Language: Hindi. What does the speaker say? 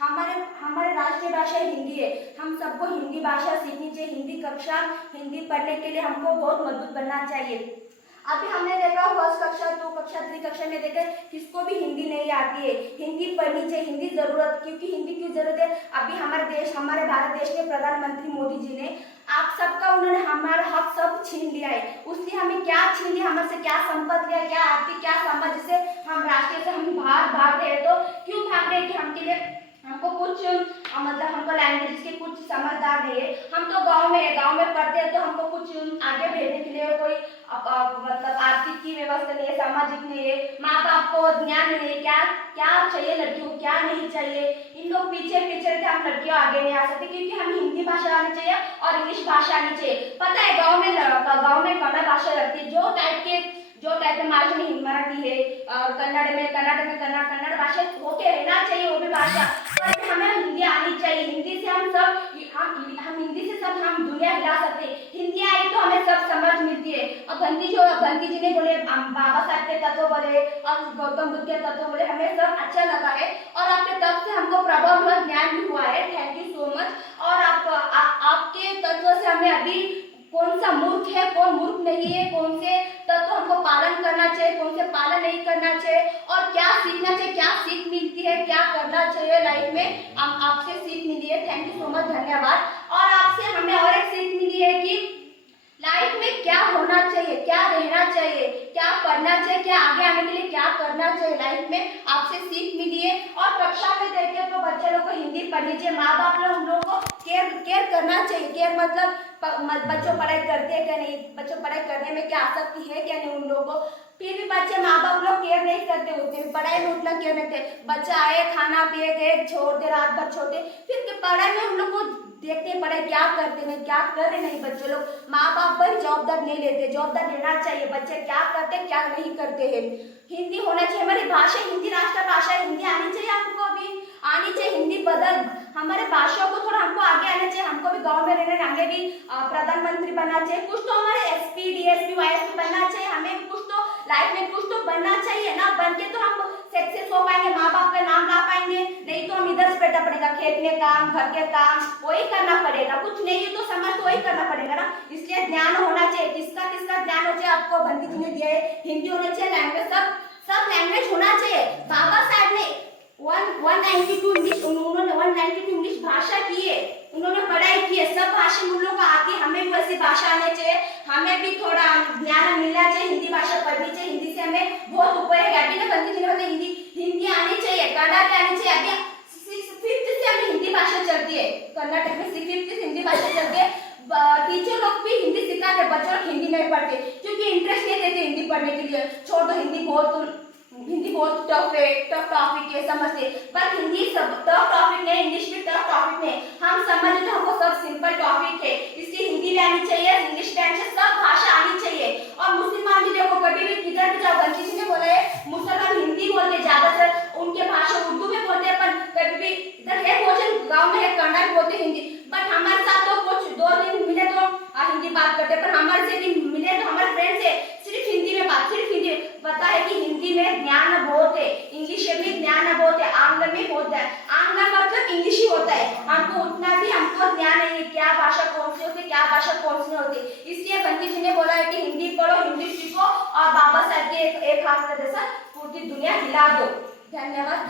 हमारे हमारे राष्ट्रीय भाषा हिंदी है। हम सबको हिंदी भाषा सीखनी चाहिए। हिंदी कक्षा, हिंदी पढ़ने के लिए हमको बहुत मजबूत बनना चाहिए। अभी हमने देखा फर्स्ट कक्षा, 2 कक्षा, 3 कक्षा में देखा किसको भी हिंदी नहीं आती है। हिंदी पढ़नी चाहिए, हिंदी जरूरत, क्योंकि हिंदी की जरूरत है। अभी हमारे भारत देश के प्रधानमंत्री मोदी जी ने आप सबका उन्होंने हमारा हक सब छीन लिया है। उसने हमें क्या छीन लिया, हमारे से क्या संपत्ति लिया, क्या आर्थिक, क्या समाज, जिससे हम राष्ट्रीय से हम भाग रहे हैं। तो क्यों भाग रहे हैं कि हमके लिए हमको कुछ मतलब हमको लैंग्वेज के कुछ समझदार नहीं है। हम तो गांव में पढ़ते हैं, तो हमको कुछ आगे भेजने के लिए कोई मतलब आर्थिक की व्यवस्था नहीं है, सामाजिक नहीं है, माँ बाप को ज्ञान नहीं है, क्या क्या चाहिए लड़कियों को, क्या नहीं चाहिए। इन लोग पीछे पीछे थे, हम लड़कियों आगे नहीं आ सकते, क्योंकि हमें हिंदी भाषा आनी चाहिए और इंग्लिश भाषा आनी चाहिए। पता है गाँव में कन्नड़ भाषा लगती है, जो टाइप में मराठी है, और कन्नड़ में कन्नड़ भाषा होके रहना चाहिए, वो भी भाषा। पर हमें हिंदी आनी चाहिए। हिंदी से हम हिंदी से सब हम दुनिया हिला सकते हैं। हिंदी आई तो हमें सब समझ मिलती है। अब बंती जी ने बोले, बाबा साहब के तत्व बोले और गौतम बुद्ध के तत्व बोले, हमें सब अच्छा लगा है और आपके तत्व से हमको प्रभाव हुआ, ज्ञान भी हुआ है। Thank you so much. और आपके तत्व से हमें अभी कौन सा मूर्ख है, कौन मूर्ख नहीं है, कौन से तत्व हमको पालन करना चाहिए, कौन से पालन नहीं करना चाहिए, और क्या सीखना चाहिए, क्या सीख मिलती है, क्या करना चाहिए लाइफ में, आपसे सीख मिली है। थैंक यू सो मच, धन्यवाद। और आपसे हमें और एक सीख मिली है कि लाइफ में क्या होना चाहिए, क्या रहना चाहिए, क्या पढ़ना चाहिए, क्या आगे आने के लिए क्या करना चाहिए, लाइफ में आपसे सीख मिली है। और कक्षा में देखे तो बच्चे लोग को हिंदी पढ़नी चाहिए। माँ बाप लोग हम लोग को केयर करना चाहिए। केयर मतलब बच्चों पढ़ाई करते हैं क्या नहीं, बच्चों पढ़ाई करने में क्या आसक्ति है क्या नहीं उन लोगों को। फिर भी बच्चे माँ बाप लोग केयर नहीं करते होते, पढ़ाई में उतना केयर नहीं करते। बच्चा आए, खाना पिए गए, छोड़ दे, रात भर छोड़ते, फिर पढ़ाई में उन लोग को देखते पढ़ाई क्या करते नहीं, क्या कर रहे नहीं बच्चे लोग। माँ बाप पर जवाबदार नहीं लेते, जवाबदार लेना चाहिए। बच्चे क्या करते क्या नहीं करते हैं। हिंदी होना चाहिए, हमारी भाषा हिंदी राष्ट्र भाषा है, हिंदी आनी चाहिए, हमको भी आनी चाहिए। हिंदी बदल हमारे भाषा को थोड़ा हमको आगे आना चाहिए। हमको भी गांव में रहने, हमें भी प्रधानमंत्री बनना चाहिए। कुछ तो हमारे एसपी, डीएसपी, वाईएसपी बनना चाहिए। हमें भी कुछ तो लाइफ में कुछ तो बनना चाहिए ना। बन के तो हम सक्सेस हो पाएंगे, माँ बाप का नाम ला पाएंगे। नहीं तो हम इधर से बैठा पड़ेगा, खेत में काम, घर के काम वही करना पड़ेगा। कुछ नहीं तो समाज तो वही करना पड़ेगा ना। इसलिए ज्ञान होना चाहिए। किसका किसका ज्ञान हो चाहिए, आपको बंदी जी ने दिया है। हिंदी होना चाहिए, लैंग्वेज सब लैंग्वेज होना चाहिए। बाबा साहब ने 192 इंग्लिश भाषा की है, उन्होंने पढ़ाई की है। सब भाषा उन लोगों को आती है, हमें भी वैसी भाषा आनी चाहिए। हमें भी थोड़ा ज्ञान मिलना चाहिए, हिंदी भाषा पढ़नी चाहिए। हिंदी से हमें बहुत उपयोग है। अभी ना बंदी जी ने हिंदी आनी चाहिए, कन्नड़ भी आनी चाहिए। अभी 5th से हमें हिंदी भाषा चलती है, कर्नाटक में 5th से हिंदी भाषा चलती है। टीचर लोग भी हिंदी सिखाते, बच्चे लोग हिंदी नहीं पढ़ते क्योंकि इंटरेस्ट नहीं देते हिंदी पढ़ने के लिए। छोड़ दो, हिंदी बहुत टफ टॉपिक है, समझते। पर हिंदी सब टफ टॉपिक नहीं, इंग्लिश भी टफ टॉपिक नहीं। हम समझे तो हमको सब सिंपल टॉपिक है, इसलिए हिंदी भी आनी चाहिए, इंग्लिश भी आनी चाहिए, सब भाषा आनी चाहिए। और मुसलमान भी देखो, कभी भी किधर भी जाओ, बंदी जी ने बोला है मुसलमान हिंदी बोलते ज्यादातर, उनके भाषा उर्दू में बोलते हैं। पर कभी भी इधर है भोजन, गाँव में है कन्नड़ बोलते हिंदी। बट हमारे साथ तो कुछ 2 दिन मिले तो हिंदी बात करते, पर हमारे से भी मिले तो हमारे फ्रेंड से सिर्फ हिंदी में बात, सिर्फ हिंदी। पता है कि हिंदी में ज्ञान बहुत है, इंग्लिश में भी ज्ञान बहुत है, आंग्ल में होता है। आंग्ल मतलब इंग्लिश ही होता है। हमको उतना भी हमको ज्ञान नहीं है क्या भाषा कौन सी होती है, क्या भाषा कौन सी होती है। इसलिए बंदी जी ने बोला है कि हिंदी पढ़ो, हिंदी सीखो और बाबा साहब के एक हाथ का जैसा पूरी दुनिया हिला दो। धन्यवाद।